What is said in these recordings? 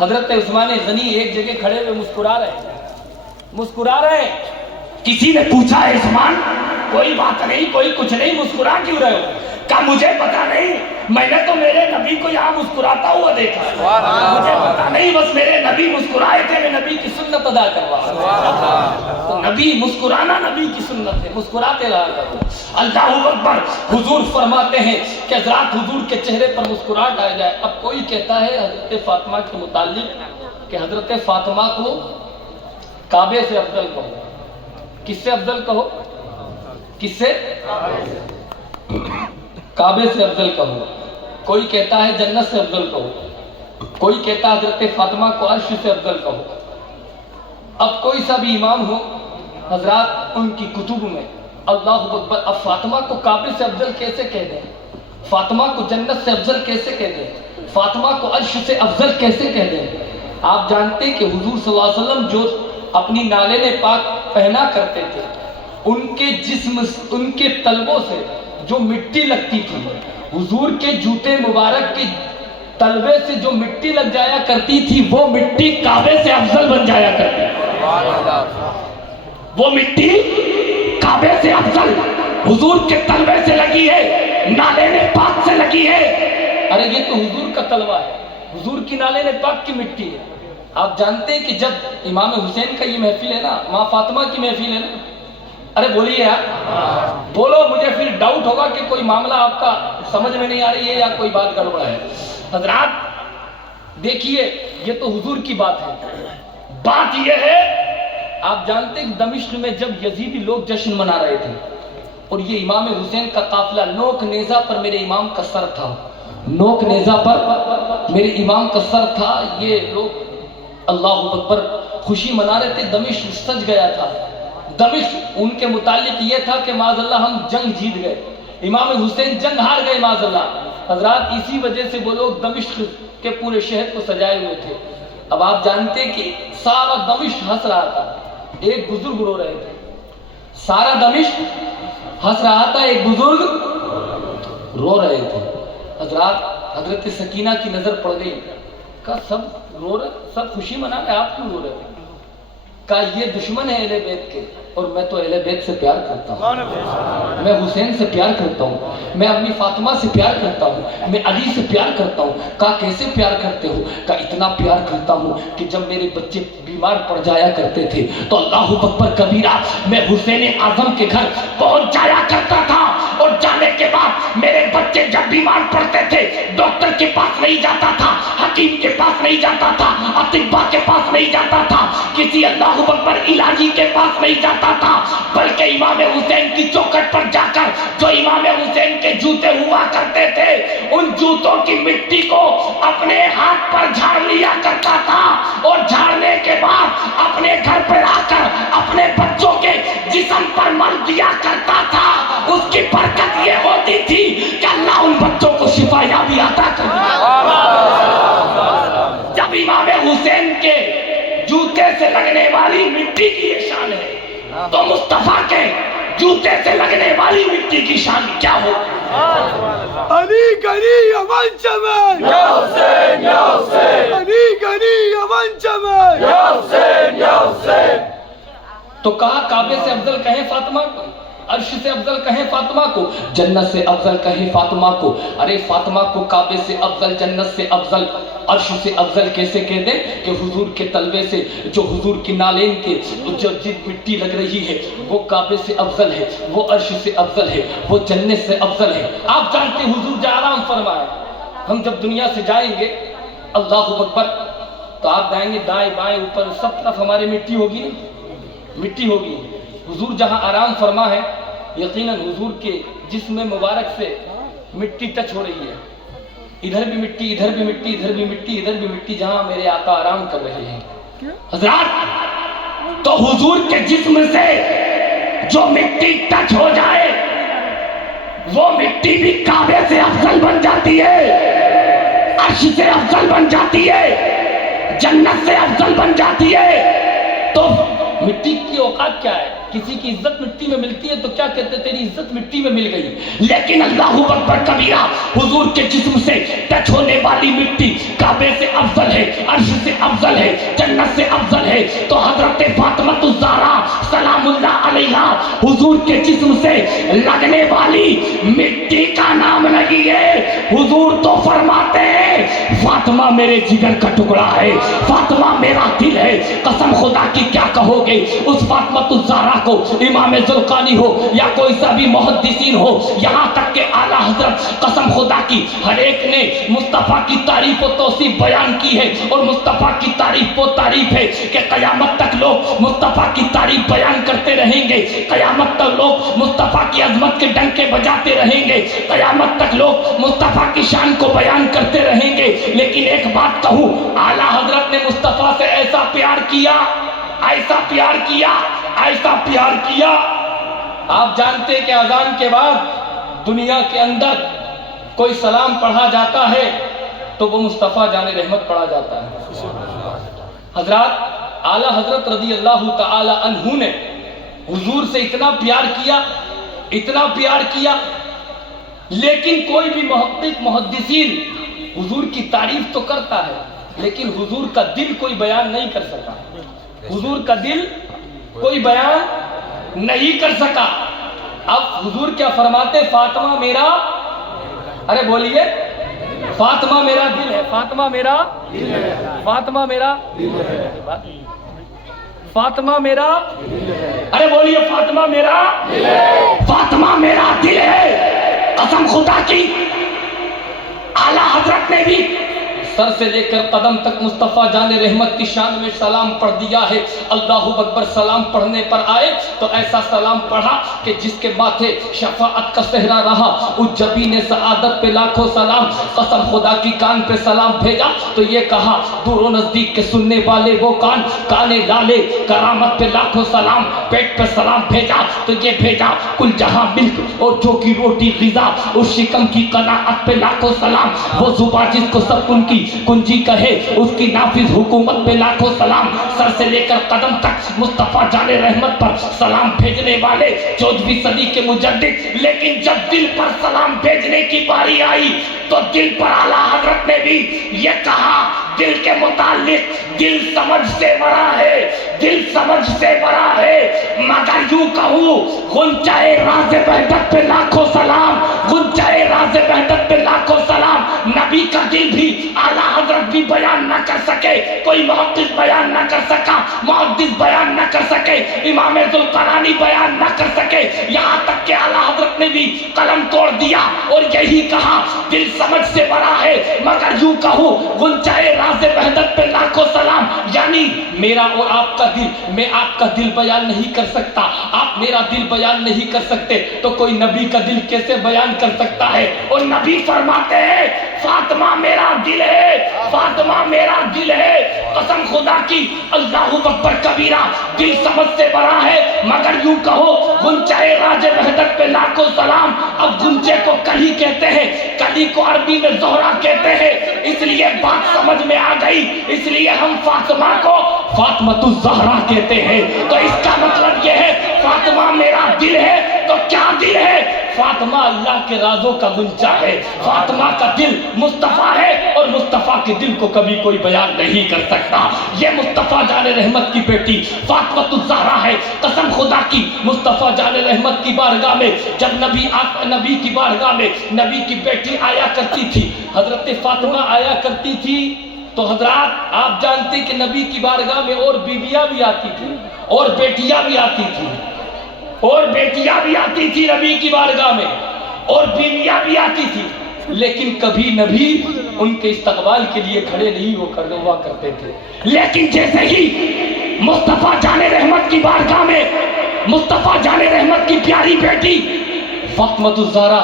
حضرت عثمان غنی ایک جگہ کھڑے ہوئے مسکرا رہے ہیں. کسی نے پوچھا ہے عثمان کوئی بات نہیں کوئی کچھ نہیں مسکرا کیوں رہے ہو؟ کہا مجھے پتا نہیں, میں نے تو میرے نبی کو یہاں مسکراتا ہوا دیکھا, مجھے پتا نہیں, بس میرے نبی مسکرائے تھے, میں نبی کی سنت ادا کروا. تو نبی مسکرانا نبی کی سنت ہے, مسکراتے رہا کرو. اللہ اکبر. حضور فرماتے ہیں کہ حضرات حضور کے چہرے پر مسکراہٹ آ جائے. اب کوئی کہتا ہے حضرت فاطمہ کے متعلق کہ حضرت فاطمہ کو کعبے سے افضل کہو. کس سے افضل کہو؟ کس سے؟ کعبے سے افضل کہو. کوئی کہتا ہے جنت سے افضل کہو, کوئی کہتا ہے حضرت فاطمہ کو عرش سے افضل کہو. اب کوئی سا بھی امام ہو حضرات ان کی کتب میں اللہ اکبر, اب فاطمہ کو کعبے سے افضل کیسے کہہ دیں, فاطمہ کو جنت سے افضل کیسے کہہ دیں, فاطمہ کو عرش سے افضل کیسے کہہ دیں. آپ جانتے ہیں کہ حضور صلی اللہ علیہ وسلم جو اپنی نالین پاک پہنا کرتے تھے, ان کے جسم ان کے تلبوں سے جو مٹی لگتی تھی, حضور کے جوتے مبارک کے تلبے سے جو مٹی لگ جایا کرتی تھی وہ مٹی کعبے سے افضل بن جایا کرتی تھی. وہ مٹی کعبے سے افضل حضور کے تلبے سے لگی ہے, نالین پاک سے لگی ہے. ارے یہ تو حضور کا تلوہ ہے, حضور کی نالین پاک کی مٹی ہے. آپ جانتے ہیں کہ جب امام حسین کا یہ محفل ہے نا, ماں فاطمہ کی محفل ہے نا, ارے بولیے یار, بولو, مجھے پھر ڈاؤٹ ہوگا کہ کوئی معاملہ آپ کا سمجھ میں نہیں آ رہی ہے یا کوئی بات گڑبڑ ہے. حضرات دیکھیے یہ تو حضور کی بات ہے. بات یہ ہے آپ جانتے ہیں دمشق میں جب یزیدی لوگ جشن منا رہے تھے اور یہ امام حسین کا قافلہ نوک نیزہ پر میرے امام کا سر تھا, نوک نیزہ پر میرے امام کا سر تھا, یہ لوگ اللہ اکبر خوشی منا رہے تھے, دمشق سج گیا تھا. دمشق ان کے متعلق یہ تھا کہ معاذ اللہ ہم جنگ جیت گئے, امام حسین جنگ ہار گئے معاذ اللہ. حضرات اسی وجہ سے وہ لوگ دمشق کے پورے شہر کو سجائے ہوئے تھے. اب آپ جانتے کہ سارا دمشق ہنس رہا تھا, ایک بزرگ رو رہے تھے. سارا دمشق ہنس رہا تھا, ایک بزرگ رو رہے تھے. حضرات حضرت سکینہ کی نظر پڑ گئی, کہا سب رو رہے, سب خوشی منا رہے, آپ کیوں رو رہے تھے؟ کہا یہ دشمن ہے اہل بیت کے اور میں تو اہل بیت سے پیار کرتا ہوں, میں حسین سے پیار کرتا ہوں, میں امی فاطمہ سے پیار کرتا ہوں, میں علی سے پیار کرتا ہوں. کہا کیسے پیار کرتے ہو؟ کہا اتنا پیار کرتا ہوں کہ جب میرے بچے بیمار پڑ جایا کرتے تھے تو اللہ اکبر کبیرہ میں حسین اعظم کے گھر پہنچ جایا کرتا تھا, اور جانے کے بعد میرے بچے جب بیمار پڑتے تھے ڈاکٹر کے پاس نہیں جاتا تھا, حکیم کے پاس نہیں جاتا تھا, اطباء کے پاس نہیں جاتا تھا, کسی اللہ اکبر الہی کے پاس نہیں جاتا تھا, بلکہ امام حسین کی چوکھٹ پر جا کر جو امام حسین کے جوتے ہوا کرتے تھے ان جوتوں کی مٹی کو اپنے ہاتھ پر جھاڑ لیا کرتا تھا, اور جھاڑنے کے بعد اپنے گھر پر آ کر اپنے بچوں کے جسم پر مل دیا کرتا تھا. اس کی برکت یہ ہوتی تھی کہ اللہ ان بچوں کو شفا یابی عطا کر دیا. جب امام حسین کے جوتے سے لگنے والی مٹی کی یہ شان ہے تو مصطفیٰ کے جوتے سے لگنے والی مٹی کی شان کیا ہو؟ علی گنی امن چمن یا حسین یا حسین, علی گنی امن چمن یا حسین یا حسین. تو کہا کعبے سے افضل کہیں فاطمہ کو, عرش سے افضل کہیں فاطمہ کو, جنت سے افضل کہیں فاطمہ کو. ارے فاطمہ کو کعبے سے افضل, جنت سے افضل, عرش سے افضل کیسے کہہ دیں کہ حضور کے تلبے سے جو حضور کی نالین کے جو مٹی لگ رہی ہے وہ کعبے سے افضل ہے, وہ عرش سے افضل ہے, وہ جنت سے افضل ہے. آپ جانتے ہیں حضور جہاں آرام فرمائے, ہم جب دنیا سے جائیں گے اللہ اکبر تو آپ جائیں گے دائیں بائیں اوپر سب طرف ہمارے مٹی ہوگی, مٹی ہوگی. حضور جہاں آرام فرما ہے یقیناً حضور کے جسم مبارک سے مٹی ٹچ ہو رہی ہے, ادھر بھی مٹی, ادھر بھی مٹی, ادھر بھی مٹی, ادھر بھی مٹی, جہاں میرے آقا آرام کر رہے ہیں. حضرات تو حضور کے جسم سے جو مٹی ٹچ ہو جائے وہ مٹی بھی کعبے سے افضل بن جاتی ہے, عرش سے افضل بن جاتی ہے, جنت سے افضل بن جاتی ہے. تو مٹی کی اوقات کیا ہے؟ کسی کی عزت مٹی میں ملتی ہے تو کیا کہتے ہیں تیری عزت مٹی میں مل گئی، لیکن اللہ اکبر کبیرہ حضور کے جسم سے ٹچ ہونے والی مٹی کعبے سے افضل ہے، عرش سے افضل ہے، جنت سے افضل ہے۔ تو حضرت فاطمہ الزہرا سلام اللہ علیہا حضور کے جسم سے لگنے والی مٹی کا نام نہیں ہے، حضور تو فرماتے ہیں فاطمہ میرے جگر کا ٹکڑا ہے، فاطمہ میرا دل ہے۔ قسم خدا کی کیا کہو گے اس فاطمہ الزہرا کو، امام ذوالقرنی ہو یا کوئی سا بھی محدثین ہو، یہاں تک کہ اعلیٰ حضرت قسم خدا کی ہر ایک نے مصطفیٰ کی تعریف و توصیف بیان کی ہے، اور مصطفیٰ کی تعریف و تعریف ہے کہ قیامت تک لوگ مصطفیٰ کی تعریف بیان کرتے رہیں گے، قیامت تک لوگ مصطفیٰ کی عظمت کے ڈنکے بجاتے رہیں گے، قیامت تک لوگ مصطفیٰ کی شان کو بیان کرتے رہیں گے۔ لیکن ایک بات کہوں، اعلیٰ حضرت نے مصطفیٰ سے ایسا پیار کیا، ایسا پیار کیا، ایسا پیار کیا۔ آپ جانتے ہیں کہ اذان کے بعد دنیا کے اندر کوئی سلام پڑھا جاتا ہے تو وہ مصطفیٰ جان رحمت پڑھا جاتا ہے۔ حضرات اعلیٰ حضرت رضی اللہ تعالی عنہ نے حضور سے اتنا پیار کیا، اتنا پیار کیا، لیکن کوئی بھی محقق محدثین حضور کی تعریف تو کرتا ہے لیکن حضور کا دل کوئی بیان نہیں کر سکا، حضور کا دل کوئی بیان نہیں کر سکا۔ اب حضور کیا فرماتے؟ فاطمہ میرا، ارے بولیے، فاطمہ میرا دل ہے، فاطمہ میرا دل ہے، فاطمہ میرا دل ہے، فاطمہ میرا، ارے بولیے فاطمہ میرا دل ہے، فاطمہ میرا دل ہے۔ قسم خدا کی اعلیٰ حضرت نے بھی سر سے لے کر قدم تک مصطفیٰ جان رحمت کی شان میں سلام پڑھ دیا ہے۔ اللہ اکبر سلام پڑھنے پر آئے تو ایسا سلام پڑھا کہ جس کے ماتھے شفاعت کا صحرا رہا، اس جبین سعادت پہ لاکھوں سلام۔ قسم خدا کی کان پہ سلام بھیجا تو یہ کہا دور و نزدیک کے سننے والے وہ کان، کانے لالے کرامت پہ لاکھوں سلام۔ پیٹ پہ سلام بھیجا تو یہ بھیجا کل جہاں ملک اور جو کی روٹی غذا، اس شکم کی قناعت پہ لاکھوں سلام۔ وہ زبان جس کو سب ان کی کنجی کہے، اس کی نافذ حکومت پہ لاکھوں سلام۔ سر سے لے کر قدم تک مصطفیٰ جان رحمت پر سلام بھیجنے والے 14ویں صدی کے مجدد، لیکن جب دل پر سلام بھیجنے کی باری آئی تو دل پر اعلیٰ حضرت نے بھی یہ کہا، دل کے متعلق دل سمجھ سے بڑا ہے، دل سمجھ سے بڑا ہے، مگر یوں کہوں غنچہ راز وحدت پہ لاکھوں سلام، غنچہ راز وحدت پہ لاکھوں سلام۔ نبی کا دل بھی اعلیٰ حضرت بھی بیان نہ کر سکے، کوئی محدث بیان نہ کر سکا، محدث بیان نہ کر سکے، امام ذوالقرنی بیان نہ کر سکے، یہاں تک کہ اعلیٰ حضرت نے بھی قلم توڑ دیا اور یہی کہا دل سمجھ سے بڑا ہے، مگر یوں کہوں غنچہ راز وحدت پہ لاکھوں سلام۔ یعنی میرا اور آپ کا دل، میں آپ کا دل بیان نہیں کر سکتا، آپ میرا دل بیان نہیں کر سکتے، تو کوئی نبی کا دل کیسے بیان کر سکتا ہے؟ اور نبی فرماتے ہیں فاطمہ میرا دل ہے، فاطمہ میرا دل ہے۔ قسم خدا کی اللہ اکبر کبیرہ، دل سمجھ سے بڑا ہے، مگر یوں کہو غنچہ راز وحدت پہ لاکھوں سلام۔ اب غنچے کو کلی کہتے ہیں، کلی کو عربی میں زہرا کہتے ہیں، اس لیے بات سمجھ میں آ گئی، اس لیے ہم فاطمہ کو فاطمہ الزہرا کہتے ہیں۔ تو اس کا مطلب یہ ہے فاطمہ میرا دل ہے، تو کیا دل ہے؟ فاطمہ اللہ کے رازوں کا غنچہ ہے، فاطمہ کا دل مصطفیٰ ہے، اور مصطفیٰ کے دل کو کبھی کوئی بیان نہیں کر سکتا۔ یہ مصطفیٰ جان رحمت کی بیٹی فاطمہ الزہرا ہے۔ قسم خدا کی مصطفیٰ جان رحمت کی بارگاہ میں جب نبی کی بارگاہ میں نبی کی بیٹی آیا کرتی تھی، حضرت فاطمہ آیا کرتی تھی، تو حضرات آپ جانتے کہ نبی کی بارگاہ میں اور بیویاں بھی آتی تھی اور بیٹیاں بھی آتی تھی، اور بیٹیاں بھی آتی تھی نبی کی بارگاہ میں، اور بیویاں بھی آتی تھی، لیکن کبھی نبی ان کے استقبال کے لیے کھڑے نہیں ہوا کرتے تھے۔ لیکن جیسے ہی مصطفیٰ جان رحمت کی بارگاہ میں مصطفیٰ جان رحمت کی پیاری بیٹی فاطمہ الزہرا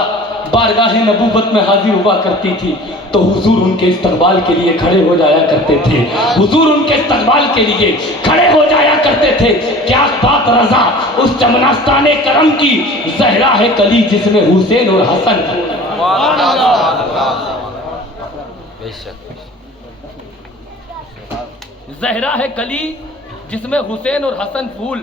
بارگاہ نبوت میں حاضر ہوا کرتی تھی تو حضور ان کے استقبال کے لیے کھڑے ہو جایا کرتے تھے، حضور ان کے استقبال کے لیے کھڑے ہو جایا کرتے تھے۔ کیا بات رضا اس چمناستان کرم کی، زہرا ہے کلی جس میں حسین اور حسن، زہرا ہے کلی جس میں حسین اور حسن پھول،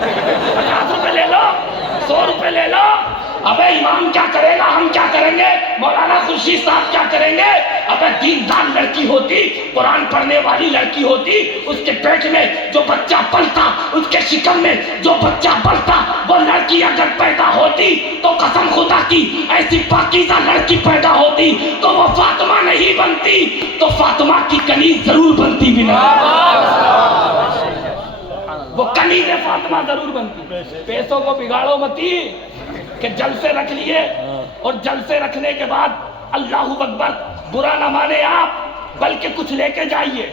50 روپے لے لو، 100 روپے لے لو۔ ابے امام کیا کرے گا، ہم کیا کریں گے، مولانا خورشید صاحب کیا کریں گے؟ ابے دیندار لڑکی ہوتی، قرآن پڑھنے والی لڑکی ہوتی، اس کے پیٹ میں جو بچہ پلتا، اس کے شکم میں جو بچہ پلتا، وہ لڑکی اگر پیدا ہوتی تو قسم خدا کی ایسی پاکیزہ لڑکی پیدا ہوتی تو وہ فاطمہ نہیں بنتی تو فاطمہ کی کنیز ضرور بنتی بھی نہیں، وہ کنیز فاطمہ ضرور بنتی۔ پیسوں کو بگاڑو متی کہ جلسے رکھ لیے اور جلسے رکھنے کے بعد اللہ اکبر برا نہ مانے آپ، بلکہ کچھ لے کے جائیے۔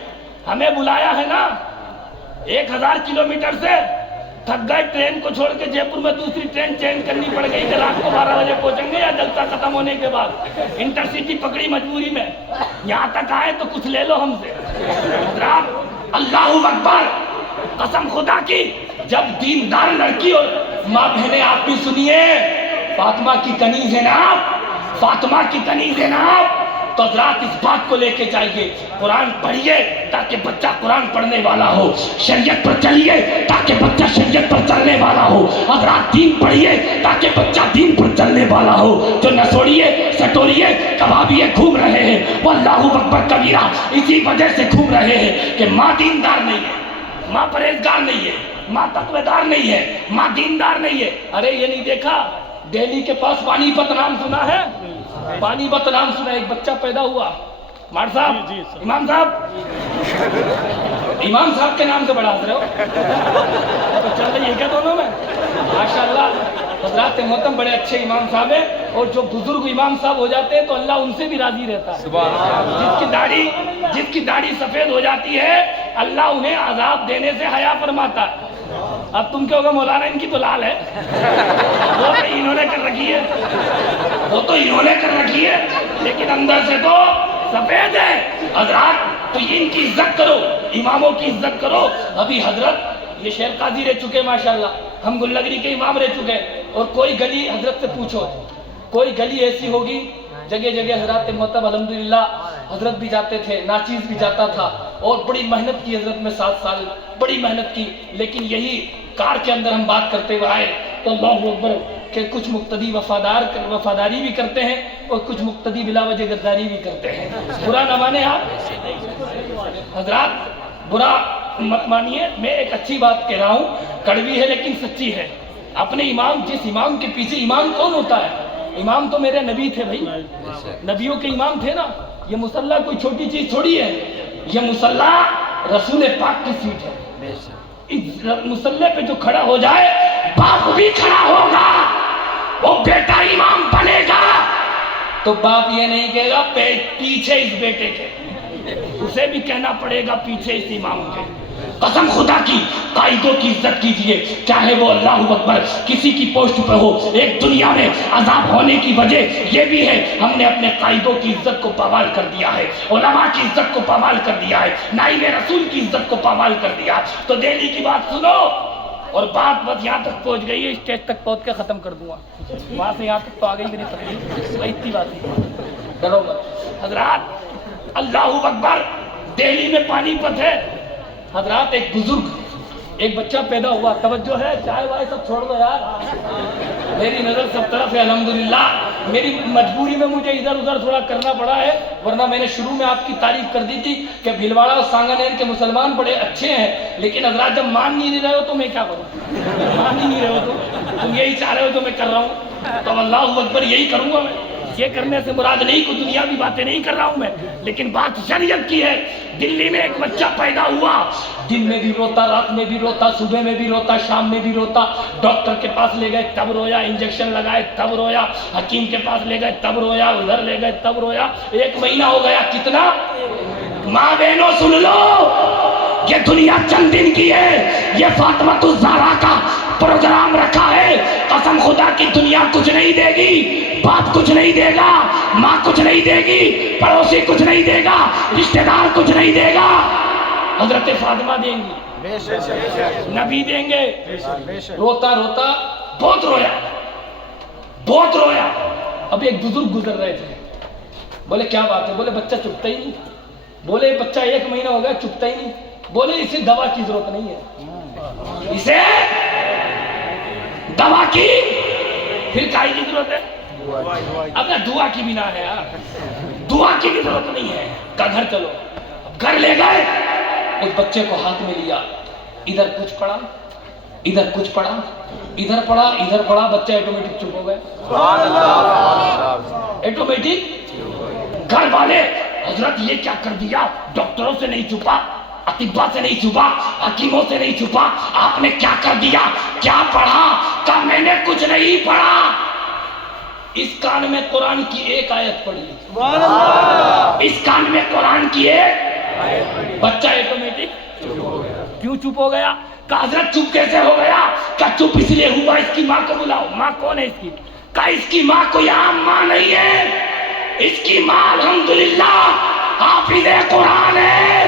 ہمیں بلایا ہے نا 1000 کلومیٹر سے، تھک گئے، ٹرین کو چھوڑ کے جے پور میں دوسری ٹرین چینج کرنی پڑ گئی کہ رات کو 12 بجے پہنچیں گے یا جلسہ ختم ہونے کے بعد، انٹرسٹی پکڑی مجبوری میں، یہاں تک آئے تو کچھ لے لو ہم سے۔ حضرات اللہ اکبر، قسم خدا کی جب دیندار لڑکی اور ماں بہنیں آپ بھی سنیے، فاطمہ کی کنیز ہے نا آپ، فاطمہ کی کنیز ہے نا آپ، تو حضرات اس بات کو لے کے جائیے، قرآن پڑھیے تاکہ بچہ قرآن پڑھنے والا ہو، شریعت پر چلیے تاکہ بچہ شریعت پر چلنے والا ہو، حضرات دین پڑھیے تاکہ بچہ دین پر چلنے والا ہو۔ جو نسوڑیے سٹوریے کبابیے گھوم رہے ہیں وہ اللہ اکبر کبیرہ اسی وجہ سے گھوم رہے ہیں کہ ماں دیندار نہیں ہے، ماں پرہیزگار نہیں ہے، ماں تقوی دار نہیں ہے، ماں دیندار نہیں ہے۔ ارے یہ نہیں دیکھا دہلی کے پاس پانی پت نام سنا ہے؟ پانی پت نام سنا ہے، ایک بچہ پیدا ہوا، مار صاحب امام صاحب، امام صاحب کے نام سے بڑھا رہے ہو تو چل رہی ہے کیا دونوں میں؟ ماشاءاللہ حضرات محترم بڑے اچھے امام صاحب ہیں، اور جو بزرگ امام صاحب ہو جاتے ہیں تو اللہ ان سے بھی راضی رہتا ہے۔ جس کی داڑھی سفید ہو جاتی ہے اللہ انہیں عذاب دینے سے حیا فرماتا ہے۔ اب تم کیا ہوگا مولانا ان کی تو لال ہے، وہ تو انہوں نے کر رکھی ہے، وہ تو انہوں نے کر رکھی ہے، لیکن اندر سے تو سفید ہے۔ حضرات تو ان کی عزت کرو، اماموں کی عزت کرو۔ ابھی حضرت یہ شیر قاضی رہ چکے ماشاءاللہ، ہم گلگری کے امام رہ چکے، اور کوئی گلی حضرت سے پوچھو، کوئی گلی ایسی ہوگی جگہ جگہ حضرات محترم الحمدللہ حضرت بھی جاتے تھے، ناچیز بھی جاتا تھا، اور بڑی محنت کی حضرت میں 7 سال بڑی محنت کی، لیکن یہی کار کے اندر ہم بات کرتے ہوئے آئے تو اللہ اکبر کہ کچھ مقتدی وفاداری بھی کرتے ہیں اور کچھ مقتدی بلا وجہ غداری بھی کرتے ہیں۔ برا نہ مانے آپ حضرات، برا مت مانیے، میں ایک اچھی بات کہہ رہا ہوں، کڑوی ہے لیکن سچی ہے۔ اپنے امام، جس امام کے پیچھے، امام کون ہوتا ہے؟ امام تو میرے نبی تھے بھائی، نبیوں کے امام تھے نا۔ یہ مصلی کوئی چھوٹی چیز تھوڑی ہے، یہ مصلی رسول پاک کی سیٹ ہے۔ اس مصلی پہ جو کھڑا ہو جائے باپ بھی کھڑا ہوگا، وہ بیٹا امام بنے گا تو باپ یہ نہیں کہے گا پیچھے اس بیٹے کے، اسے بھی کہنا پڑے گا پیچھے اس امام کے۔ قسم خدا کی قائدوں کی عزت کیجئے، چاہے وہ اللہ اکبر کسی کی پوسٹ پہ ہو۔ ایک دنیا میں عذاب ہونے کی وجہ یہ بھی ہے ہم نے اپنے قائدوں کی عزت کو پامال کر دیا ہے، علماء کی عزت کو پامال کر دیا ہے، نائب رسول کی عزت کو پامال کر دیا۔ تو دہلی کی بات سنو، اور بات بس یہاں تک پہنچ گئی ہے، اسٹیج تک پہنچ کے ختم کر دوں گا، وہاں سے یہاں تک تو آ گئی میری تقریر، اتنی بات ہے، ڈرو مت حضرات۔ اللہ اکبر، دہلی میں پانی پت ہے حضرات، ایک بزرگ، ایک بچہ پیدا ہوا، توجہ ہے، چائے وائے سب چھوڑ دو یار، میری نظر سب طرف ہے الحمدللہ۔ میری مجبوری میں مجھے ادھر ادھر تھوڑا کرنا پڑا ہے، ورنہ میں نے شروع میں آپ کی تعریف کر دی تھی کہ بھیلواڑہ اور سانگانیر کے مسلمان بڑے اچھے ہیں، لیکن حضرات جب مان نہیں رہے ہو تو میں کیا کروں؟ مان ہی نہیں رہے ہو تو تم یہی چاہ رہے ہو جو میں کر رہا ہوں، تو اللہ اکبر یہی کروں گا میں۔ یہ کرنے سے مراد نہیں کہ دنیاوی باتیں نہیں کر رہا ہوں میں، لیکن بات شریعت کی ہے۔ دلی میں ایک بچہ پیدا ہوا، دن میں بھی روتا، رات میں بھی روتا، صبح میں بھی روتا، شام میں بھی روتا، ڈاکٹر کے پاس لے گئے تب رویا، انجیکشن لگائے تب رویا، حکیم کے پاس لے گئے تب رویا، ادھر لے گئے تب رویا، 1 مہینہ ہو گیا۔ کتنا؟ ماں بہنوں سن لو، یہ دنیا چند دن کی ہے، یہ فاطمہ الزہرا کا پروگرام رکھا ہے۔ قسم خدا کی دنیا کچھ نہیں دے گی، باپ کچھ نہیں دے گا، ماں کچھ نہیں دے گی، پڑوسی کچھ نہیں دے گا، رشتہ دار کچھ نہیں دے گا، حضرت فاطمہ دیں گی، نبی دیں گے۔ روتا روتا بہت رویا، بہت رویا۔ اب ایک بزرگ گزر رہے تھے، بولے کیا بات ہے؟ بولے بچہ چپتا ہی نہیں۔ بولے بچہ 1 مہینہ ہو گیا چپتا ہی نہیں۔ بولے اسے دوا کی ضرورت نہیں ہے، اسے دوا کی پھر کائی کی ضرورت ہے؟ اب دعا کی بھی نہ ہے یار، دعا کی بھی ضرورت نہیں ہے. کا گھر چلو. گھر لے گئے، اس بچے کو ہاتھ میں لیا، ادھر کچھ پڑھا ادھر کچھ پڑھا، ادھر پڑھا ادھر پڑھا، بچہ ایٹومیٹک چپ ہو گئے. ایٹومیٹک. گھر والے حضرت یہ کیا کر دیا؟ ڈاکٹروں سے نہیں چھپا، اطباء سے نہیں چھپا، حکیموں سے نہیں چھپا، آپ نے کیا کر دیا؟ کیا پڑھا؟ کہا میں نے کچھ نہیں پڑھا. اس کان میں قرآن کی ایک آیت پڑھی، اس کان میں قرآن کی ایک. بچہ ایٹومیٹک کیوں چپ ہو گیا؟ کہا حضرت چپ کیسے ہو گیا؟ کہا چپ اس لیے ہوا اس کی ماں کو بلاؤ. ماں کون ہے اس کی؟ کہا اس کی ماں کوئی عام ماں نہیں ہے، اس کی ماں الحمدللہ حافظ قرآن ہے.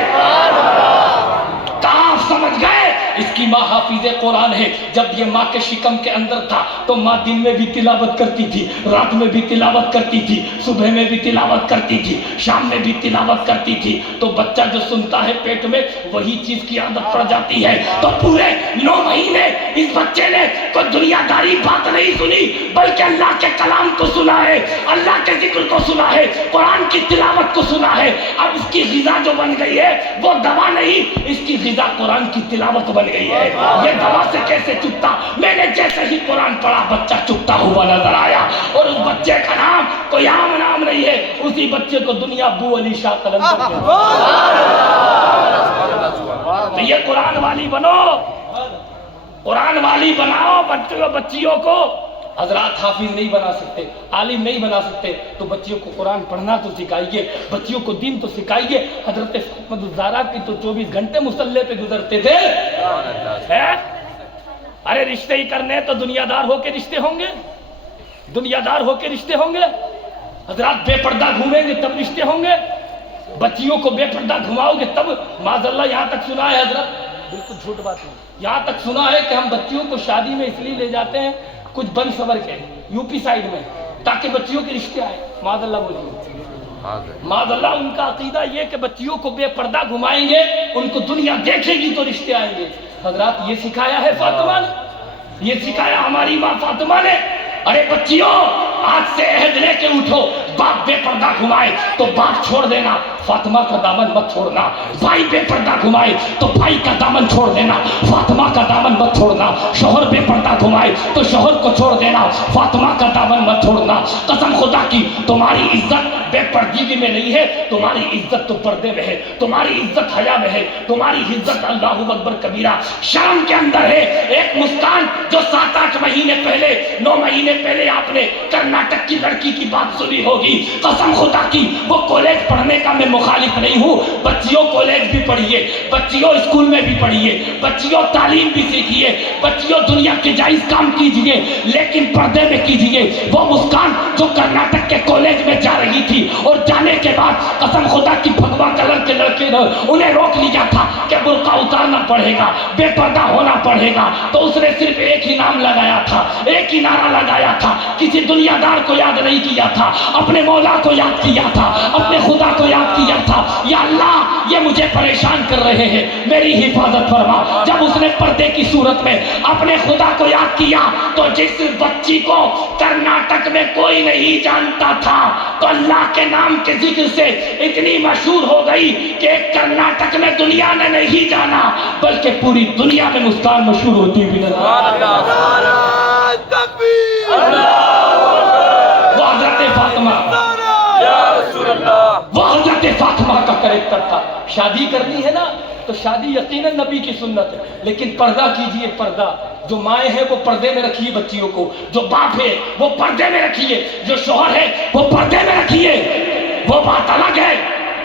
کہاں سمجھ گئے؟ اس کی ماں حافظ قرآن ہے. جب یہ ماں کے شکم کے اندر تھا تو ماں دن میں بھی تلاوت کرتی تھی، رات میں بھی تلاوت کرتی تھی، صبح میں بھی تلاوت کرتی تھی، شام میں بھی تلاوت کرتی تھی. تو بچہ جو سنتا ہے پیٹ میں وہی چیز کی عادت پڑ جاتی ہے. تو پورے 9 مہینے اس بچے نے کوئی دنیا داری بات نہیں سنی، بلکہ اللہ کے کلام کو سنا ہے، اللہ کے ذکر کو سنا ہے، قرآن کی تلاوت کو سنا ہے. اب اس کی غذا جو بن گئی ہے وہ دوا نہیں، اس کی غذا قرآن کی تلاوت بن گئی ہے. یہ دوا سے کیسے چپتا؟ میں نے جیسے ہی قرآن پڑھا بچہ چپتا ہوا نظر آیا، اور اس بچے کا نام کوئی عام نام نہیں ہے. اسی بچے کو دنیا ابو علی شاہ قلندر کہتے ہیں. یہ قرآن والی بنو، قرآن والی بناؤ بچیوں کو. حضرات حافظ نہیں بنا سکتے، عالم نہیں بنا سکتے تو بچیوں کو قرآن پڑھنا تو سکھائیے، بچیوں کو دین تو سکھائیے. حضرت فاطمہ الزہرا کی تو 24 گھنٹے مصلی پہ گزرتے تھے. ارے رشتے ہی کرنے تو دنیا دار ہو کے رشتے ہوں گے، دنیا دار ہو کے رشتے ہوں گے. حضرات بے پردہ گھومیں گے تب رشتے ہوں گے، بچیوں کو بے پردہ گھماؤ گے تب. معاذ اللہ یہاں تک سنا ہے حضرت، بالکل جھوٹ بات نہیں، یہاں تک سنا ہے کہ ہم بچیوں کو شادی میں اس لیے لے جاتے ہیں کچھ بن سور کے یو پی سائڈ میں تاکہ بچیوں کے رشتے آئے. معاذ اللہ بولیے، معاذ اللہ. ان کا عقیدہ یہ کہ بچیوں کو بے پردہ گھمائیں گے، ان کو دنیا دیکھے گی تو رشتے آئیں گے. حضرات یہ سکھایا ہے فاطمہ نے، یہ سکھایا ہماری ماں فاطمہ نے. ارے بچیوں آج سے عہد لے کے اٹھو، باپ بے پردہ گھمائے تو باپ چھوڑ دینا، فاطمہ کا دامن مت چھوڑنا. بھائی بے پردہ گھمائے تو بھائی کا دامن چھوڑ دینا، فاطمہ کا دامن مت چھوڑنا. شوہر بے پردہ گھمائے تو شوہر کو چھوڑ دینا، فاطمہ کا دامن مت چھوڑنا. قسم خدا کی تمہاری عزت بے پردگی میں نہیں ہے، تمہاری عزت تو پردے میں ہے، تمہاری عزت حیا میں ہے، تمہاری عزت اللہ اکبر کبیرہ شرم کے اندر ہے. ایک مسکان جو 7-8 مہینے پہلے 9 مہینے پہلے آپ نے کرناٹک کی لڑکی کی بات سنی ہوگی. قسم خدا کی وہ کالج پڑھنے کا میں مخالف نہیں ہوں، بچیوں کالج بھی پڑھیے، بچیوں اسکول میں بھی پڑھیے، بچیوں تعلیم بھی سیکھیے، بچیوں دنیا کے جائز کام کیجیے، لیکن پردے میں کیجیے. وہ مسکان جو کرناٹک کے کالج میں جا رہی تھی اور جانے کے بعد قسم خدا کی بھگوا کلر کے لڑکے نے انہیں روک لیا تھا کہ برقع اتارنا پڑے گا، بے پردہ ہونا پڑے گا، تو اس نے صرف ایک ہی نام لگایا تھا، ایک ہی نعرہ لگایا تھا. کسی دنیا دار کو یاد نہیں کیا تھا، اپنے مولا کو یاد کیا تھا، اپنے خدا کو یاد کیا تھا. یا اللہ یہ مجھے پریشان کر رہے ہیں، میری حفاظت فرما. جب اس نے پردے کی صورت میں اپنے خدا کو یاد کیا تو جس بچی کو کرناٹک میں کوئی نہیں جانتا تھا تو اللہ کے نام کے ذکر سے اتنی مشہور ہو گئی کہ کرناٹک میں دنیا نے نہیں جانا بلکہ پوری دنیا میں مسکان مشہور ہوتی ہوئی نظر وہ حضرت فاطمہ، وہ حضرت فاطمہ کا کریکٹر تھا. شادی کرنی ہے نا تو شادی یقیناً نبی کی سنت ہے، لیکن پردہ کیجئے. پردہ جو مائیں ہیں وہ پردے میں رکھیے بچیوں کو، جو باپ ہے وہ پردے میں رکھیے، جو شوہر ہے وہ پردے میں رکھیے. وہ بات الگ ہے.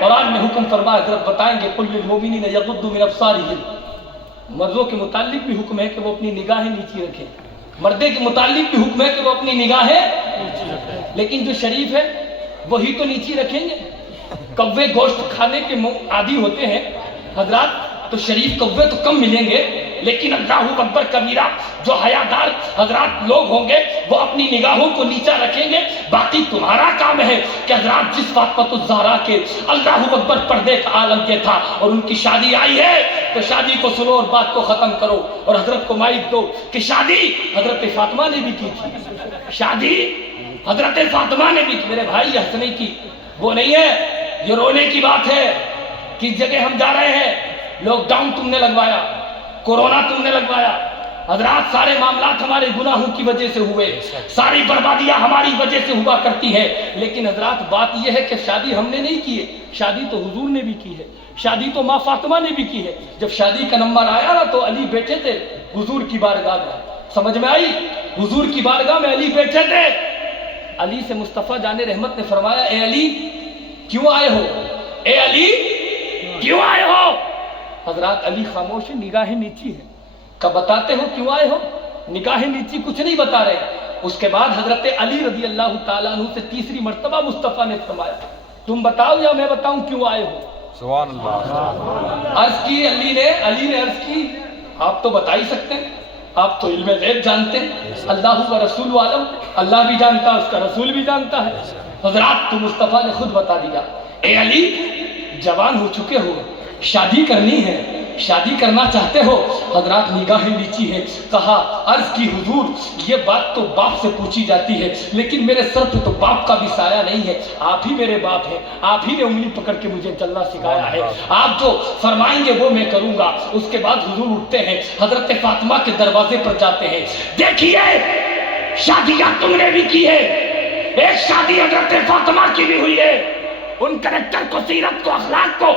قرآن میں حکم فرمایا، حضرت بتائیں گے قل للمؤمنین یغضوا من ابصارہم. مردوں کے متعلق بھی حکم ہے کہ وہ اپنی نگاہیں نیچی رکھیں، مردے کے متعلق بھی حکم ہے کہ وہ اپنی نگاہیں نیچی رکھیں، لیکن جو شریف ہے وہی تو نیچی رکھیں گے. کوے گوشت کھانے کے عادی ہوتے ہیں حضرات تو شریف کوے تو کم ملیں گے، لیکن اللہ اکبر کبیرہ جو حیادار حضرات لوگ ہوں گے وہ اپنی نگاہوں کو نیچا رکھیں گے. باقی تمہارا کام ہے کہ حضرات جس فاطمہ الزہرا کے اللہ اکبر پردے کا عالم یہ تھا اور ان کی شادی آئی ہے تو شادی کو سنو اور بات کو ختم کرو اور حضرت کو مائک دو کہ شادی حضرت فاطمہ نے بھی کی تھی، شادی حضرت فاطمہ نے بھی کی۔ میرے بھائی ہنسنے کی وہ نہیں ہے، یہ رونے کی بات ہے۔ کس جگہ ہم جا رہے ہیں؟ لاک ڈاؤن تم نے لگوایا، کورونا تم نے لگوایا، حضرات سارے معاملات ہمارے گناہوں کی وجہ سے ہوئے، ساری بربادیاں ہماری وجہ سے ہوا کرتی ہے، لیکن حضرات بات یہ ہے کہ شادی ہم نے نہیں کی ہے، شادی تو حضور نے بھی کی ہے، شادی تو ماں فاطمہ نے بھی کی ہے۔ جب شادی کا نمبر آیا نا تو علی بیٹھے تھے حضور کی بارگاہ میں، سمجھ میں آئی؟ حضور کی بارگاہ میں علی بیٹھے تھے۔ علی سے مصطفیٰ جان رحمت نے فرمایا اے علی کیوں آئے ہو، اے علی کیوں آئے ہو؟ حضرات علی خاموش ہیں، نگاہیں نیچی ہیں، کب بتاتے ہو کیوں آئے ہو؟ نگاہیں نیچی کچھ نہیں بتا رہے۔ اس کے بعد حضرت علی رضی اللہ تعالیٰ عنہ سے تیسری مرتبہ مصطفیٰ نے فرمایا تم بتاؤ یا میں بتاؤں کیوں آئے ہو؟ سبحان اللہ۔ عرض کی علی نے عرض کی آپ تو بتا ہی سکتے ہیں، آپ تو علم غیب جانتے ہیں، اللہ و رسول عالم، اللہ بھی جانتا ہے اس کا رسول بھی جانتا ہے۔ حضرات تو مصطفیٰ نے خود بتا دیا اے علی جوان ہو چکے ہو، شادی کرنی ہے، شادی کرنا چاہتے ہو؟ حضرات نگاہیں نیچی ہے، کہا عرض کی حضور یہ بات تو باپ سے پوچھی جاتی ہے لیکن میرے سر پہ تو باپ کا بھی سایہ نہیں ہے، آپ ہی میرے باپ ہیں، آپ ہی نے انگلی پکڑ کے مجھے چلنا سکھایا ہے، آپ جو فرمائیں گے وہ میں کروں گا۔ اس کے بعد حضور اٹھتے ہیں، حضرت فاطمہ کے دروازے پر جاتے ہیں، دیکھیے شادیاں تم نے بھی کی ہے، ایک شادی حضرت فاطمہ کی بھی ہوئی ہے، ان کریکٹر کو، سیرت کو، اخلاق کو،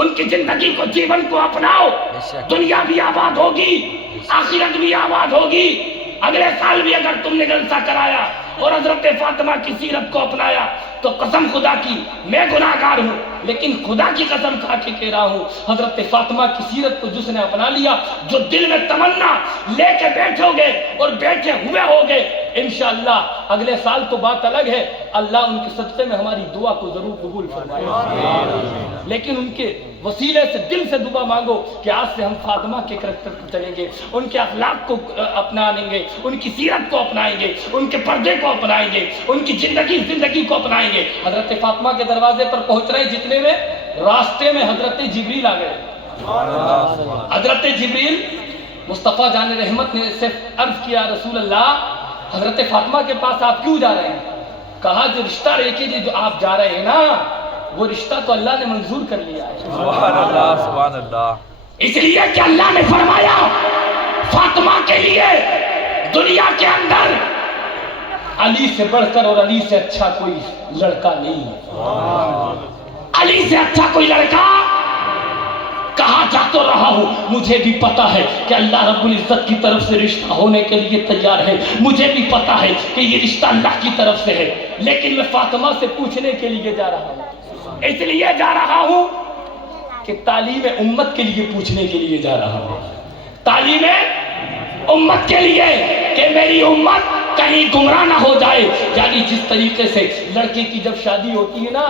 ان کی زندگی کو، جیون کو اپناؤ، دنیا بھی آباد ہوگی، آخرت بھی آباد ہوگی۔ اگلے سال بھی اگر تم نے جلسہ کرایا اور حضرت فاطمہ کی سیرت کو اپنایا تو قسم خدا کی میں گناہگار ہوں، لیکن خدا کی قسم کھا کے کہہ رہا ہوں حضرت فاطمہ کی سیرت کو جس نے اپنا لیا، جو دل میں تمنا لے کے بیٹھو گے اور بیٹھے ہوئے ہوگے انشاءاللہ اگلے سال تو بات الگ ہے، اللہ ان کے صدقے میں ہماری دعا کو ضرور قبول فرمائے، لیکن ان کے وسیلے سے دل سے دعا مانگو کہ آج سے ہم فاطمہ کے کریکٹر پر چلیں گے، ان کے اخلاق کو اپنائیں گے، ان کی سیرت کو اپنائیں گے، ان کے پردے کو اپنائیں گے، ان کی زندگی کو اپنائیں گے۔ حضرت فاطمہ کے دروازے پر پہنچ رہے جتنے میں راستے میں حضرت جبریل آ گئے۔ حضرت جبریل مصطفیٰ جان رحمت نے سے عرض کیا رسول اللہ حضرت فاطمہ کے پاس آپ کیوں جا رہے ہیں؟ کہا جو رشتہ لے کے جو آپ جا رہے ہیں نا وہ رشتہ تو اللہ نے منظور کر لیا ہے۔ سبحان اللہ، سبحان اللہ۔ اس لیے کہ اللہ نے فرمایا فاطمہ کے لیے دنیا کے اندر علی سے بڑھ کر اور علی سے اچھا کوئی لڑکا نہیں ہے، علی سے اچھا کوئی لڑکا کہاں جا تو رہا ہوں مجھے بھی پتا ہے کہ اللہ رب العزت کی طرف سے رشتہ ہونے کے لیے تیار ہے، مجھے بھی پتا ہے کہ یہ رشتہ اللہ کی طرف سے ہے، لیکن میں فاطمہ سے پوچھنے کے لیے جا رہا ہوں، اس لیے جا رہا ہوں کہ تعلیم امت کے لیے پوچھنے کے لیے جا رہا ہوں، تعلیم امت کے لیے کہ میری امت کہیں گمراہ نہ ہو جائے۔ یعنی جس طریقے سے لڑکے کی جب شادی ہوتی ہے نا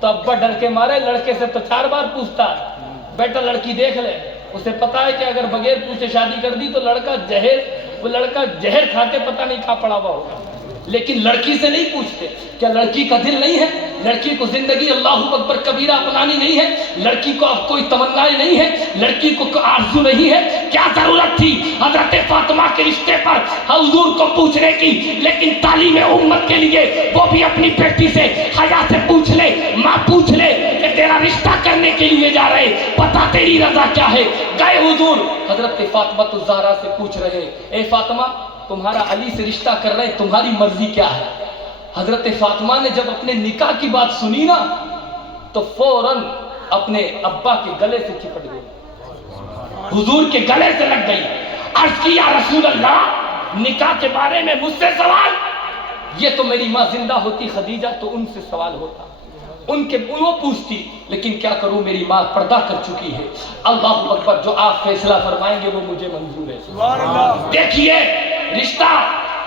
تو ابا ڈر کے مارے لڑکے سے تو 4 بار پوچھتا ہے بیٹا لڑکی دیکھ لے، اسے پتا ہے کہ اگر بغیر پوچھے شادی کر دی تو لڑکا زہر کھا کے پتہ نہیں کہاں پڑا ہوا ہوگا، لیکن لڑکی سے نہیں پوچھتے، کیا لڑکی کا دل نہیں ہے؟ لڑکی کو زندگی اللہ اکبر کبیرہ اپنانی نہیں ہے؟ لڑکی کو اب کوئی تمنائیں نہیں ہے؟ لڑکی کو آرزو نہیں ہے؟ کیا ضرورت تھی حضرت فاطمہ کے رشتے پر حضور کو پوچھنے کی؟ لیکن تعلیم امت کے لیے وہ بھی اپنی بیٹی سے حیا سے پوچھ لے، ماں پوچھ لے کہ تیرا رشتہ کرنے کے لیے جا رہے، پتہ تیری رضا کیا ہے؟ گئے حضور حضرت فاطمہ الزہرا سے پوچھ رہے اے فاطمہ تمہارا علی سے رشتہ کر رہے، تمہاری مرضی کیا ہے؟ حضرت فاطمہ نے جب اپنے نکاح کی بات سنی نا تو فوراً اپنے ابا کے گلے سے چپٹ گئی، حضور کے گلے سے لگ گئی، عرض کی یا رسول اللہ نکاح کے بارے میں مجھ سے سوال؟ یہ تو میری ماں زندہ ہوتی خدیجہ تو ان سے سوال ہوتا، وہ پوچھتی، لیکن کیا کروں میری ماں پردہ کر چکی ہے، اللہ اکبر جو آپ فیصلہ فرمائیں گے وہ مجھے منظور ہے۔ دیکھیے رشتہ۔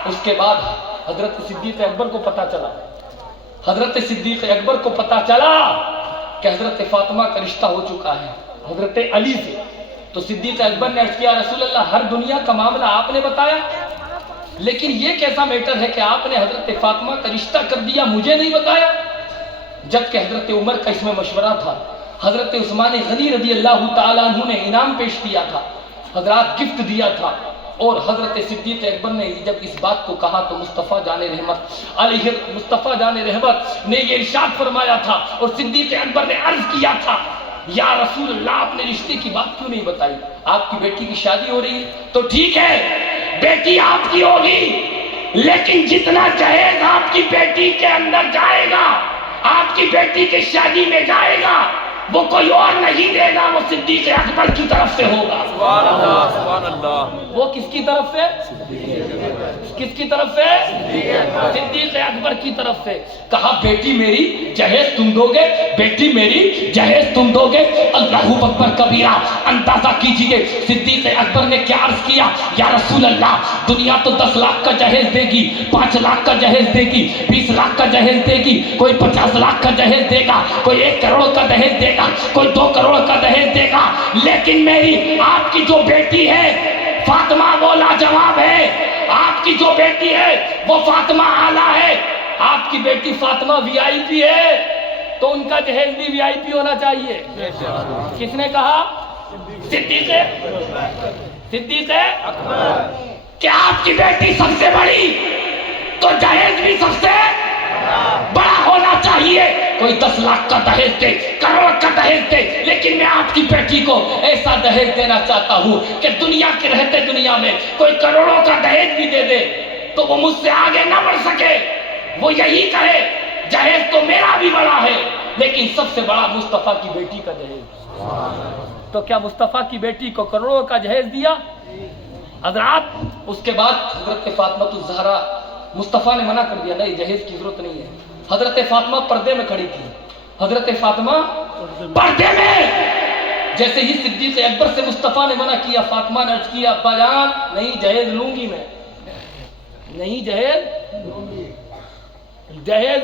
اس کے بعد حضرت صدیق اکبر کو پتا چلا، حضرت صدیق اکبر کو پتا چلا کہ حضرت فاطمہ کا رشتہ ہو چکا ہے حضرت علی سے، تو صدیق اکبر نے عرض کیا رسول اللہ ہر دنیا کا معاملہ آپ نے بتایا، لیکن یہ کیسا میٹر ہے کہ آپ نے حضرت فاطمہ کا رشتہ کر دیا مجھے نہیں بتایا؟ جبکہ حضرت عمر کا اس میں مشورہ تھا، حضرت عثمان غنی رضی اللہ تعالیٰ عنہ نے انعام پیش کیا تھا، حضرات گفٹ دیا تھا، اور حضرت صدیق اکبر نے جب اس بات کو کہا تو مصطفیٰ جان رحمت نے یہ ارشاد فرمایا تھا، اور صدیق اکبر نے عرض کیا تھا یا رسول اللہ آپ نے رشتے کی بات کیوں نہیں بتائی؟ آپ کی بیٹی کی شادی ہو رہی ہے تو ٹھیک ہے بیٹی آپ کی ہوگی، لیکن جتنا جہیز آپ کی بیٹی کے اندر جائے گا، آپ کی بیٹی کی شادی میں جائے گا، وہ کوئی اور نہیں دے گا، وہ صدیق اکبر کی طرف سے ہوگا۔ سبحان اللہ سبحان اللہ۔ وہ کس کی طرف سے؟ کس کی طرف سے؟ صدیق اکبر کی طرف سے۔ کہا بیٹی میری جہیز تم دو گے، بیٹی میری جہیز تم دو گے؟ اللہ اکبر کبیرہ، اندازہ کیجئے صدیق اکبر نے کیا عرض کیا، یا رسول اللہ دنیا تو 10 لاکھ کا جہیز دے گی، 5 لاکھ کا جہیز دے گی، 20 لاکھ کا جہیز دے گی، کوئی 50 لاکھ کا جہیز دے گا، کوئی 1 کروڑ کا جہیز دے گا، کوئی 2 کروڑ کا دہیج دے گا، لیکن میری آپ کی جو بیٹی ہے فاطمہ وہ لاجواب ہے، آپ کی جو بیٹی ہے وہ فاطمہ اعلیٰ ہے، آپ کی بیٹی فاطمہ وی آئی پی ہے تو ان کا جہیز بھی وی آئی پی ہونا چاہیے۔ کس نے کہا؟ صدیق کہ آپ کی بیٹی سب سے بڑی تو جہیز بھی سب سے بڑا ہونا چاہیے، کوئی 10 لاکھ کا دہیج دے، کروڑ کا دہیج دے، لیکن میں آپ کی بیٹی کو ایسا دہیج دینا چاہتا ہوں کہ دنیا کے رہتے دنیا میں کوئی کروڑوں کا دہیج بھی دے دے تو وہ مجھ سے آگے نہ بڑھ سکے، وہ یہی کہے جہیز تو میرا بھی بڑا ہے لیکن سب سے بڑا مصطفیٰ کی بیٹی کا جہیز۔ تو کیا مصطفیٰ کی بیٹی کو کروڑوں کا جہیز دیا حضرات؟ اس کے بعد حضرت فاطمہ الزہرا، مصطفیٰ نے منع کر دیا نہیں جہیز کی ضرورت نہیں ہے۔ حضرت فاطمہ پردے میں کھڑی تھی، حضرت فاطمہ پردے میں، جیسے ہی صدیق اکبر سے مصطفیٰ نے منع کیا، فاطمہ نے عرض کیا ابا جان نہیں جہیز لوں گی، میں نہیں جہیز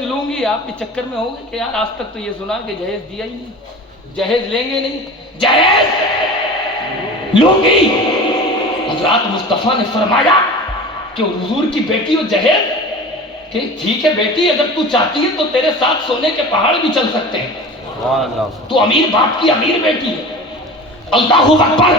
لوں گی۔ آپ کے چکر میں ہوگے کہ یار آج تک تو یہ سنا کہ جہیز دیا ہی نہیں، جہیز لیں گے نہیں، جہیز لوں گی۔ حضرات مصطفیٰ نے فرمایا کہ حضور کی بیٹی ہو جہیز، کہ ٹھیک ہے بیٹی اگر تو چاہتی ہے تو تیرے ساتھ سونے کے پہاڑ بھی چل سکتے ہیں، تو امیر باپ کی امیر بیٹی ہے، اللہ اکبر،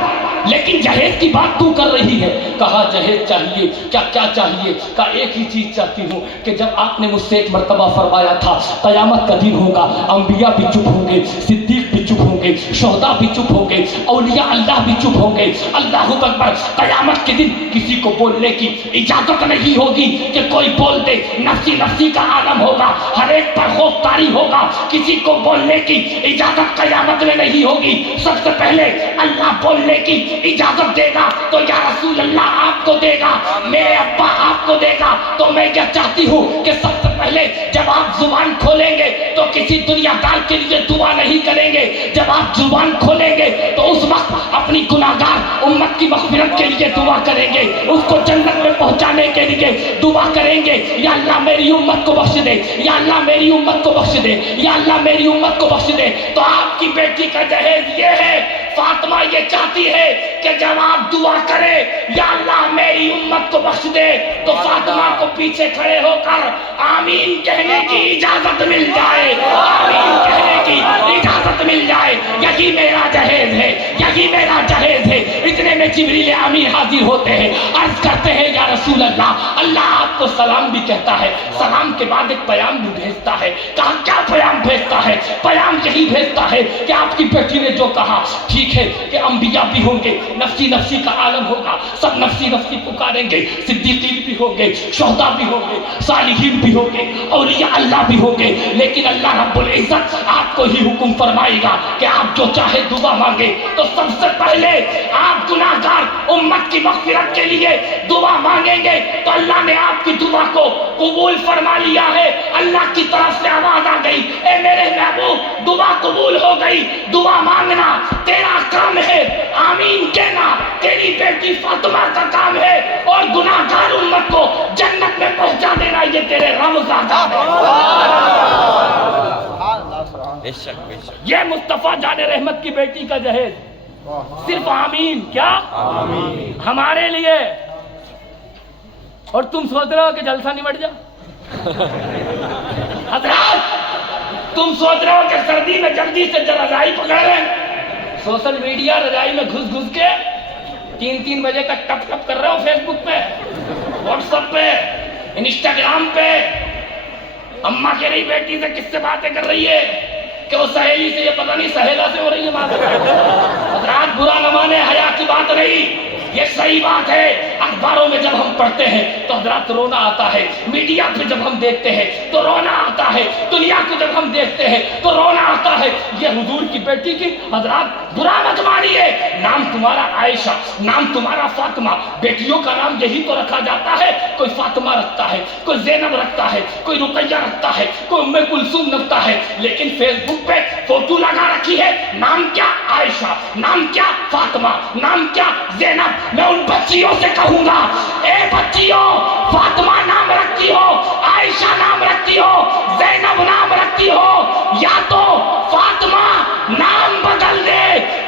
لیکن جہیز کی بات تو کر رہی ہے۔ کہا جہیز چاہیے، کیا چاہیے؟ کہا ایک ہی چیز چاہتی ہوں کہ جب آپ نے مجھ سے ایک مرتبہ فرمایا تھا قیامت کا دن ہوگا، انبیاء بھی چپ ہوں گے، صدیق بھی چپ ہوں گے، شہداء بھی چپ ہوں گے، اولیاء اللہ بھی چپ ہوں گے، اللہ اکبر، قیامت کے دن کسی کو بولنے کی اجازت نہیں ہوگی کہ کوئی بول دے، نفسی نفسی کا عالم ہوگا، ہر ایک پر خوف طاری ہوگا، کسی کو بولنے کی اجازت قیامت میں نہیں ہوگی۔ سب سے پہلے اللہ بولنے کی اجازت دے گا تو یا رسول اللہ آپ کو دے گا، میرے ابا آپ کو دے گا۔ تو میں کیا چاہتی ہوں کہ سب سے پہلے جب آپ زبان کھولیں گے تو کسی دنیا دار کے لیے دعا نہیں کریں گے، جب آپ زبان کھولیں گے تو اس وقت اپنی گناہگار امت کی مغفرت کے لیے دعا کریں گے، اس کو جنت میں پہنچانے کے لیے دعا کریں گے، یا اللہ میری امت کو بخش دے، یا اللہ میری امت کو بخش دے، یا اللہ میری امت کو بخش دے۔ تو آپ کی بیٹی کا جہیز یہ ہے، فاطمہ یہ چاہتی ہے کہ جب آپ دعا کرے یا اللہ میری امت کو بخش دے تو فاطمہ کو پیچھے کھڑے ہو کر آمین کہنے کی اجازت مل جائے، آمین کہنے کی اجازت مل جائے۔ یہی میرا جہیز ہے، یہی میرا جہیز ہے۔ اتنے میں جبریل امین حاضر ہوتے ہیں، عرض کرتے ہیں یا رسول اللہ، اللہ آپ کو سلام بھی کہتا ہے، سلام کے بعد ایک پیام بھی بھیجتا ہے۔ کہا کیا پیام بھیجتا ہے؟ پیام یہی بھیجتا ہے کہ آپ کی بیٹی نے جو کہا ٹھیک ہے کہ انبیاء بھی ہوں گے، نفسی نفسی کا عالم ہوگا، سب نفسی نفسی پکاریں گے، صدیقین بھی ہوں گے، شہداء بھی ہوں گے، صالحین بھی ہوں گے، اولیاء اللہ بھی ہوں گے، لیکن اللہ رب العزت آپ کو ہی حکم فرمائے گا کہ آپ جو چاہے دعا مانگے۔ تو سب سے پہلے آپ گناہگار امت کی مغفرت کے لیے دعا مانگیں گے تو اللہ نے آپ کی دعا کو قبول فرما لیا ہے۔ اللہ کی طرف سے آواز آ گئی، اے میرے محبوب دعا قبول ہو گئی، دعا مانگنا تیرا کام ہے، آمین کہنا تیری بیٹی فاطمہ کا کام ہے، اور گناہگار امت کو جنت میں پہنچا دینا یہ تیرے رب کا کام ہے۔ یہ مصطفیٰ جان رحمت کی بیٹی کا جہیز، صرف آمین کیا ہمارے لیے، اور تم سوچ رہے ہو کہ جلسہ نمٹ جا۔ حضرات تم سوچ رہے ہو کہ سردی میں جلدی سے رضائی پکڑ لیں، سوشل میڈیا رضائی میں گھس کے 3 بجے تک ٹپ ٹپ کر رہے ہو، فیس بک پہ، واٹس ایپ پہ، انسٹاگرام پہ. اماں کہہ رہی بیٹی سے کس سے باتیں کر رہی ہے کہ وہ سہیلی سے، یہ پتہ نہیں سہیلا سے ہو رہی ہے بات. حضرات برا نہ مانے، حیا کی بات نہیں، یہ صحیح بات ہے. اخباروں میں جب ہم پڑھتے ہیں تو حضرات رونا آتا ہے، میڈیا پہ جب ہم دیکھتے ہیں تو رونا آتا ہے، دنیا کو جب ہم دیکھتے ہیں تو رونا آتا ہے. یہ حضور کی بیٹی کی حضرات برا مت مانیے، نام تمہارا عائشہ، نام تمہارا فاطمہ، بیٹیوں کا نام یہی تو رکھا جاتا ہے. کوئی فاطمہ رکھتا ہے، کوئی زینب رکھتا ہے، کوئی رقیہ رکھتا ہے، کوئی ام کلثوم رکھتا ہے، لیکن فیس بک پہ فوٹو لگا رکھی ہے، نام کیا عائشہ، نام کیا فاطمہ، نام کیا زینب. میں ان بچیوں سے کہوں گا، اے بچیوں، فاطمہ نام رکھتی ہو، عائشہ نام رکھتی ہو، زینب نام رکھتی ہو، یا تو فاطمہ نام بدل دے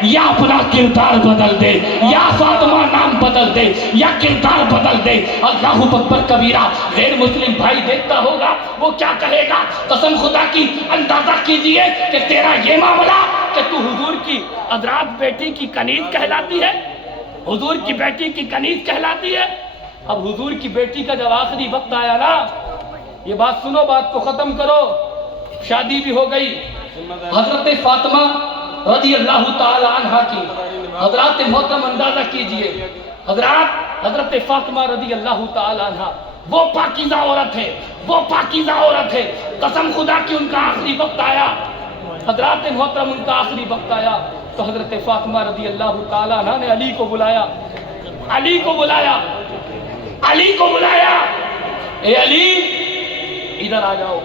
یا اپنا کردار بدل دے، یا فاطمہ نام بدل دے یا کردار بدل دے. اللہ اکبر کبیرہ. غیر مسلم بھائی دیکھتا ہوگا وہ کیا کہے گا؟ قسم خدا کی اندازہ کیجئے کہ تیرا یہ معاملہ کہ تو حضور کی حضرات بیٹی کی کنیز کہلاتی ہے، حضور کی بیٹی کی کنیز کہلاتی ہے. اب حضور کی بیٹی کا جب آخری وقت آیا نا، یہ بات سنو، بات کو ختم کرو، شادی بھی ہو گئی. حضرت فاطمہ رضی اللہ تعالی عنہ کی حضرات محترم اندازہ کیجئے، حضرت فاطمہ رضی اللہ تعالی عنہ وہ پاکیزہ عورت ہے، وہ پاکیزہ عورت ہے. قسم خدا کی ان کا آخری وقت آیا، حضرات محترم ان کا آخری وقت آیا تو حضرت فاطمہ رضی اللہ تعالی عنہ نے علی کو بلایا، علی کو بلایا، علی کو بلایا، اے علی ادھر آ جاؤ.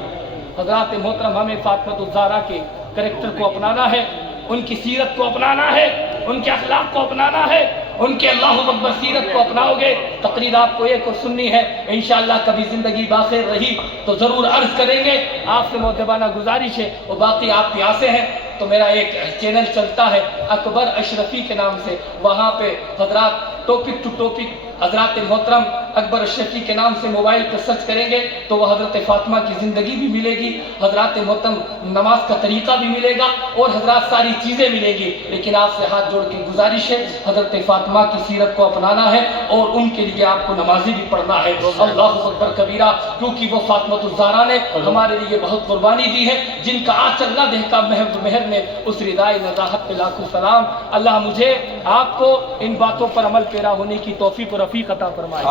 حضرات محترم ہمیں فاطمہ الزہرا کے کریکٹر کو اپنانا ہے، ان کی سیرت کو اپنانا ہے، ان کے اخلاق کو اپنانا ہے. ان کے اللہ اکبر سیرت کو اپناؤ گے. تقریر آپ کو ایک اور سننی ہے انشاءاللہ، کبھی زندگی باخیر رہی تو ضرور عرض کریں گے. آپ سے مؤدبانہ گزارش ہے، اور باقی آپ پیاسے ہیں تو میرا ایک چینل چلتا ہے اکبر اشرفی کے نام سے، وہاں پہ حضرات ٹاپک ٹو ٹاپک حضرات محترم اکبر اشرفی کے نام سے موبائل پہ سرچ کریں گے تو وہ حضرت فاطمہ کی زندگی بھی ملے گی، حضرات محترم نماز کا طریقہ بھی ملے گا، اور حضرات ساری چیزیں ملیں گی. لیکن آپ سے ہاتھ جوڑ کے گزارش ہے، حضرت فاطمہ کی سیرت کو اپنانا ہے اور ان کے لیے آپ کو نمازی بھی پڑھنا ہے. اللہ اکبر کبیرہ. کیونکہ وہ فاطمہ الزہرا نے ہمارے لیے بہت قربانی دی ہے، جن کا آنچل نہ دیکھا مہر نے اس ردائے نزاہت پہ لاکھوں سلام. اللہ مجھے آپ کو ان باتوں پر عمل پیرا ہونے کی توفیق و رفیق عطا فرمائے.